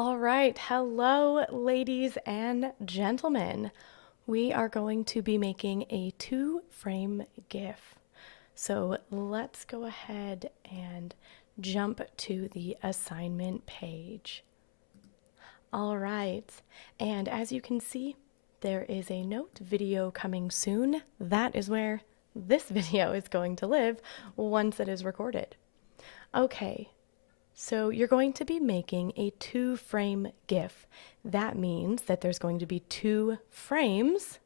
All right, hello, ladies and gentlemen. We are going to be making a two-frame GIF. So let's go ahead and jump to the assignment page. All right, and as you can see, there is a note video coming soon. That is where this video is going to live once it is recorded. Okay. So you're going to be making a two-frame GIF. That means that there's going to be two frames,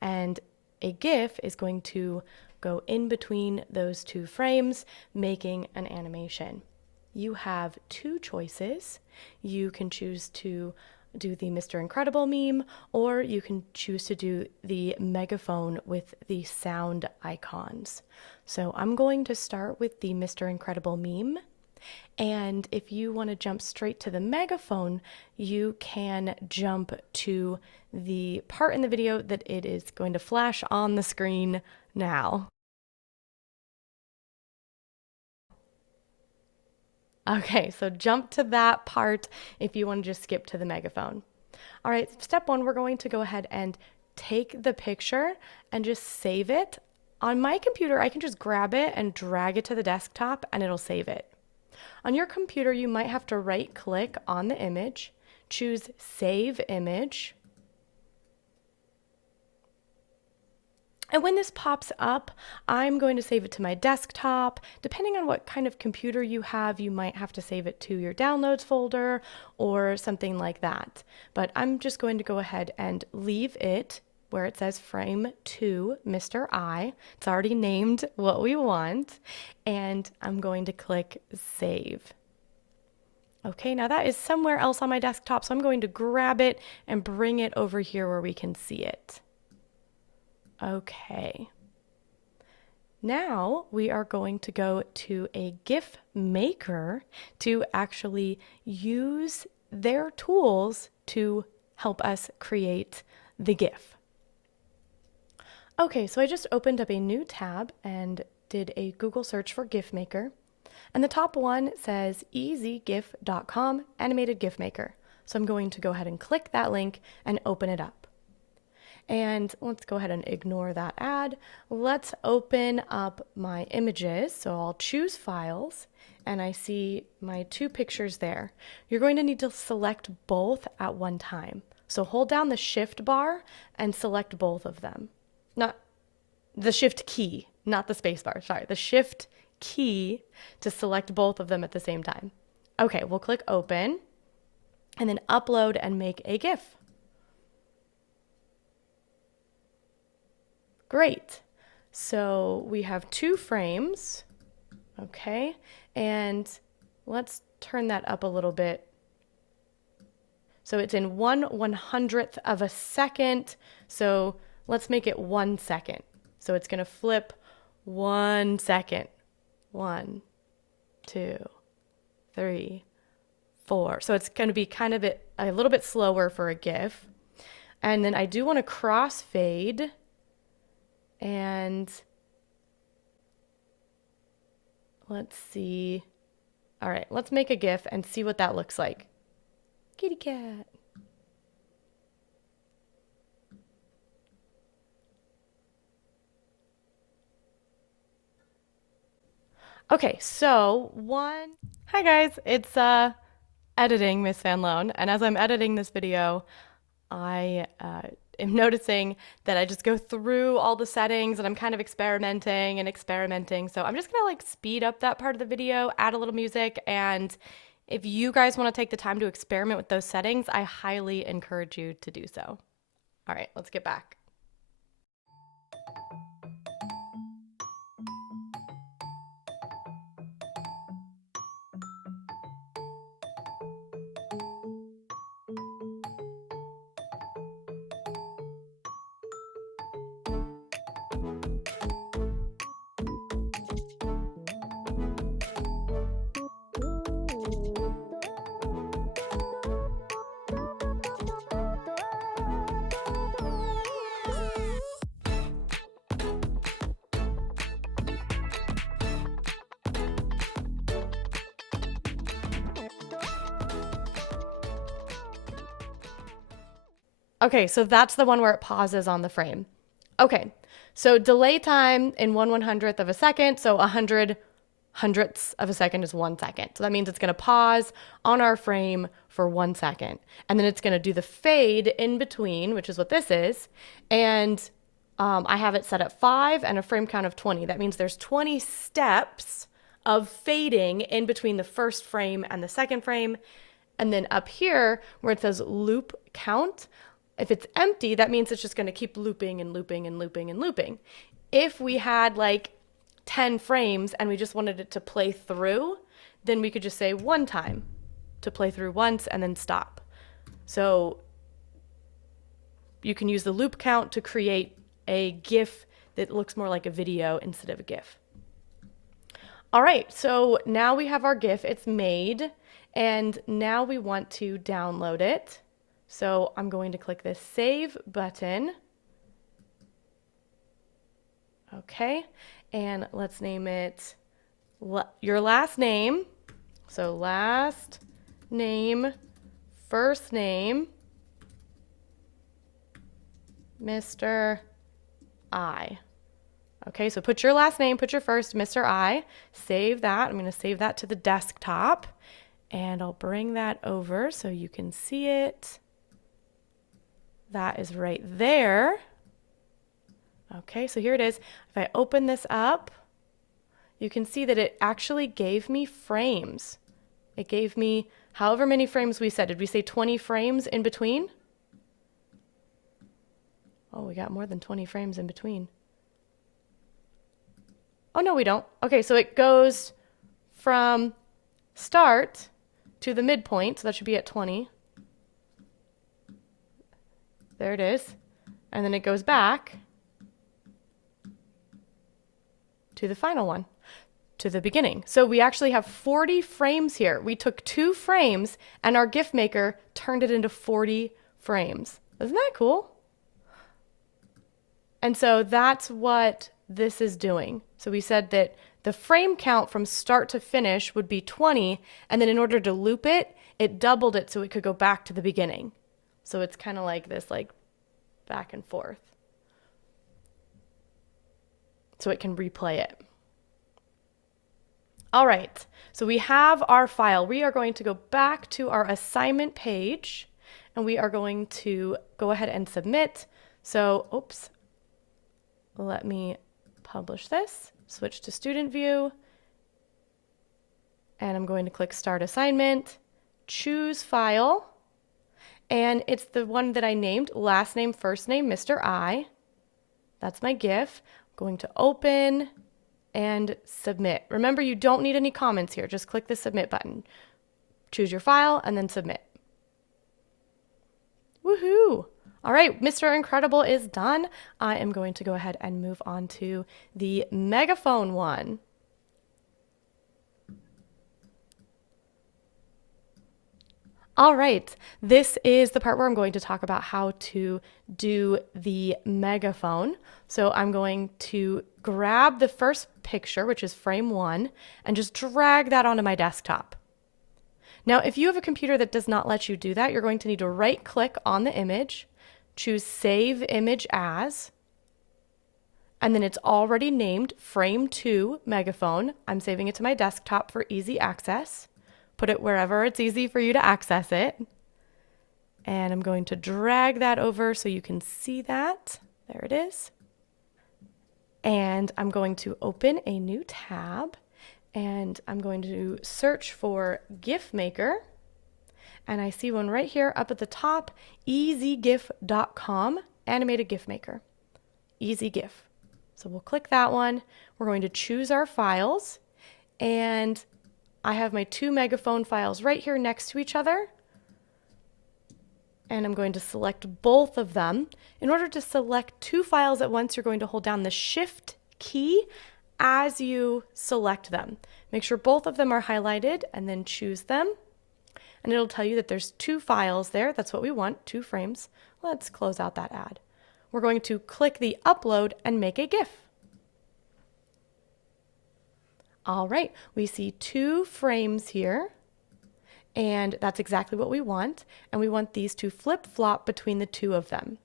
and a GIF is going to go in between those two frames, making an animation. You have two choices. You can choose to do the Mr. Incredible meme, or you can choose to do the megaphone with the sound icons. So I'm going to start with the Mr. Incredible meme. And if you want to jump straight to the megaphone, you can jump to the part in the video that it is going to flash on the screen now. Okay, so jump to that part if you want to just skip to the megaphone. All right, step one, we're going to go ahead and take the picture and just save it. On my computer, I can just grab it and drag it to the desktop and it'll save it. On your computer, you might have to right-click on the image, choose Save Image. And when this pops up, I'm going to save it to my desktop. Depending on what kind of computer you have, you might have to save it to your downloads folder or something like that. But I'm just going to go ahead and leave it where it says frame 2, Mr. I. It's already named what we want. And I'm going to click save. Okay, now that is somewhere else on my desktop, so I'm going to grab it and bring it over here where we can see it. Okay. Now we are going to go to a GIF maker to actually use their tools to help us create the GIF. Okay, so I just opened up a new tab and did a Google search for GIF Maker. And the top one says easygif.com animated GIF maker. So I'm going to go ahead and click that link and open it up. And let's go ahead and ignore that ad. Let's open up my images. So I'll choose files and I see my two pictures there. You're going to need to select both at one time. So hold down the shift bar and select both of them. Not the shift key, not the space bar, sorry, the shift key to select both of them at the same time. Okay, we'll click open and then upload and make a GIF. Great. So we have two frames, okay, and let's turn that up a little bit. So it's in 1/100th of a second, so let's make it 1 second. So it's going to flip 1 second. 1, 2, 3, 4. So it's going to be kind of a little bit slower for a GIF. And then I do want to crossfade. And let's see. All right, let's make a GIF and see what that looks like. Kitty cat. Okay, so hi guys, it's editing Miss Van Loan, and as I'm editing this video, I am noticing that I just go through all the settings and I'm kind of experimenting, so I'm just gonna like speed up that part of the video, add a little music, and if you guys want to take the time to experiment with those settings, I highly encourage you to do so. All right, let's get back. Okay, so that's the one where it pauses on the frame. Okay, so delay time in 1/100th of a second. So 100 hundredths of a second is 1 second. So that means it's going to pause on our frame for 1 second. And then it's going to do the fade in between, which is what this is. And I have it set at 5 and a frame count of 20. That means there's 20 steps of fading in between the first frame and the second frame. And then up here where it says loop count, if it's empty, that means it's just going to keep looping and looping and looping and looping. If we had like 10 frames and we just wanted it to play through, then we could just say 1 time to play through once and then stop. So you can use the loop count to create a GIF that looks more like a video instead of a GIF. All right, so now we have our GIF, it's made, and now we want to download it. So I'm going to click this save button. Okay, and let's name it your last name. So last name, first name, Mr. I. Okay, so put your last name, put your first, Mr. I. Save that. I'm going to save that to the desktop, and I'll bring that over so you can see it. That is right there. Okay, so here it is. If I open this up, you can see that it actually gave me frames. It gave me however many frames we said. Did we say 20 frames in between? Oh, we got more than 20 frames in between. Oh, no, we don't. Okay, so it goes from start to the midpoint, so that should be at 20. There it is. And then it goes back to the final one, to the beginning. So we actually have 40 frames here. We took 2 frames and our GIF maker turned it into 40 frames. Isn't that cool? And so that's what this is doing. So we said that the frame count from start to finish would be 20, and then in order to loop it, it doubled it so it could go back to the beginning. So it's kind of like this, like back and forth. So it can replay it. All right, so we have our file. We are going to go back to our assignment page, and we are going to go ahead and submit. So, oops, let me publish this, switch to student view, and I'm going to click start assignment, choose file, and it's the one that I named, last name, first name, Mr. I. That's my GIF. I'm going to open and submit. Remember, you don't need any comments here. Just click the submit button. Choose your file and then submit. Woohoo! All right, Mr. Incredible is done. I am going to go ahead and move on to the megaphone one. All right, this is the part where I'm going to talk about how to do the megaphone. So I'm going to grab the first picture, which is frame 1, and just drag that onto my desktop. Now, if you have a computer that does not let you do that, you're going to need to right-click on the image, choose Save Image As, and then it's already named Frame 2 Megaphone. I'm saving it to my desktop for easy access. Put it wherever it's easy for you to access it. And I'm going to drag that over so you can see that. There it is. And I'm going to open a new tab, and I'm going to search for GIF Maker. And I see one right here up at the top, ezgif.com, animated GIF maker, Easy GIF. So we'll click that one. We're going to choose our files, and I have my 2 megaphone files right here next to each other. And I'm going to select both of them. In order to select 2 files at once, you're going to hold down the Shift key as you select them. Make sure both of them are highlighted and then choose them. And it'll tell you that there's 2 files there. That's what we want, 2 frames. Let's close out that ad. We're going to click the upload and make a GIF. All right, we see 2 frames here. And that's exactly what we want. And we want these to flip-flop between the two of them.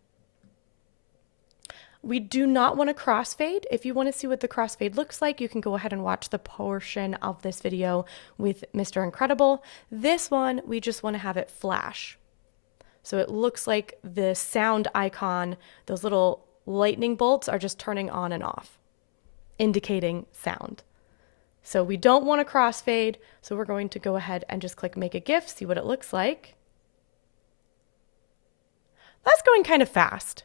We do not want a crossfade. If you want to see what the crossfade looks like, you can go ahead and watch the portion of this video with Mr. Incredible. This one, we just want to have it flash. So it looks like the sound icon, those little lightning bolts are just turning on and off, indicating sound. So we don't want a crossfade, so we're going to go ahead and just click Make a GIF, see what it looks like. That's going kind of fast.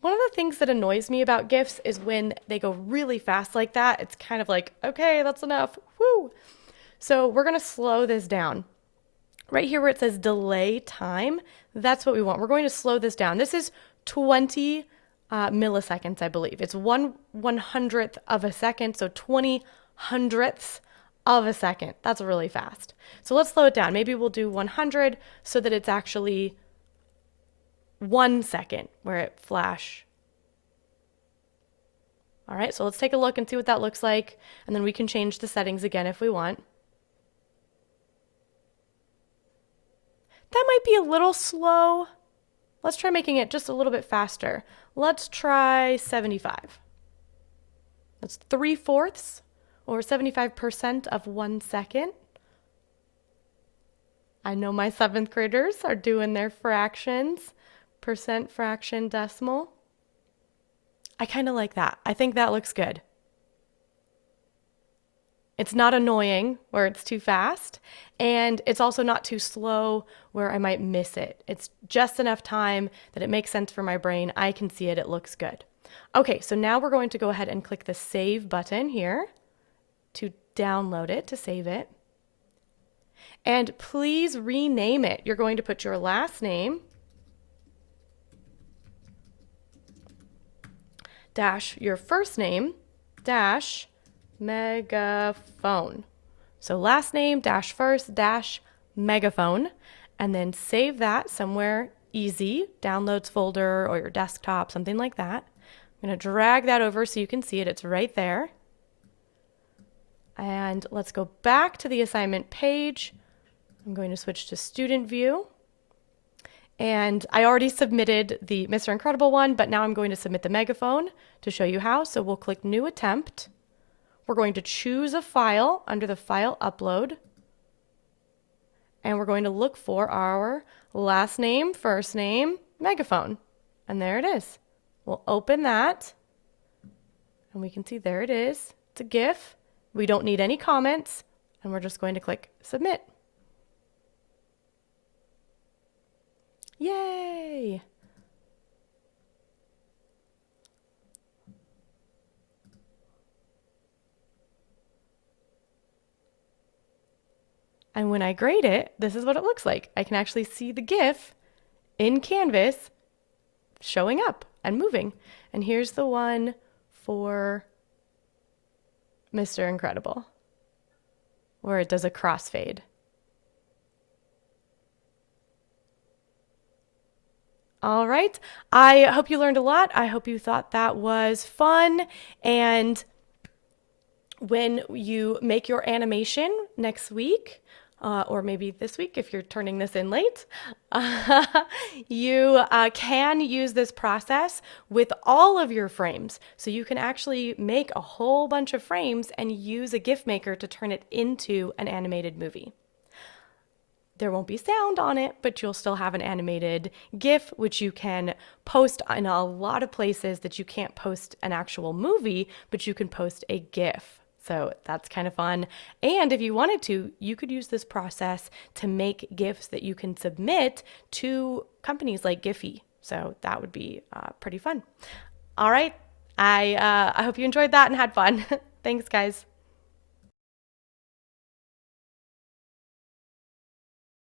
One of the things that annoys me about GIFs is when they go really fast like that. It's kind of like, okay, that's enough. Woo! So we're going to slow this down. Right here where it says delay time, that's what we want. We're going to slow this down. This is 20 milliseconds, I believe. It's 1/100th of a second, so 20 hundredths of a second. That's really fast. So let's slow it down. Maybe we'll do 100 so that it's actually 1 second where it flash. All right, so let's take a look and see what that looks like, and then we can change the settings again if we want. That might be a little slow. Let's try making it just a little bit faster. Let's try 75. That's 3/4 or 75% of 1 second. I know my 7th graders are doing their fractions, percent, fraction, decimal. I kind of like that. I think that looks good. It's not annoying where it's too fast, and it's also not too slow where I might miss it. It's just enough time that it makes sense for my brain. I can see it. It looks good. Okay, so now we're going to go ahead and click the Save button here to download it, to save it. And please rename it. You're going to put your last name dash your first name dash megaphone. So last name dash first dash megaphone, and then save that somewhere easy, downloads folder or your desktop, something like that. I'm going to drag that over so you can see it. It's right there. And let's go back to the assignment page. I'm going to switch to student view. And I already submitted the Mr. Incredible one, but now I'm going to submit the megaphone to show you how. So we'll click New Attempt. We're going to choose a file under the File Upload. And we're going to look for our last name, first name, megaphone. And there it is. We'll open that. And we can see there it is. It's a GIF. We don't need any comments. And we're just going to click Submit. Yay! And when I grade it, this is what it looks like. I can actually see the GIF in Canvas showing up and moving. And here's the one for Mr. Incredible, where it does a crossfade. All right. I hope you learned a lot. I hope you thought that was fun. And when you make your animation next week, or maybe this week if you're turning this in late, you can use this process with all of your frames. So you can actually make a whole bunch of frames and use a GIF maker to turn it into an animated movie. There won't be sound on it, but you'll still have an animated GIF, which you can post in a lot of places that you can't post an actual movie, but you can post a GIF. So that's kind of fun. And if you wanted to, you could use this process to make GIFs that you can submit to companies like Giphy. So that would be pretty fun. All right. I hope you enjoyed that and had fun. Thanks, guys.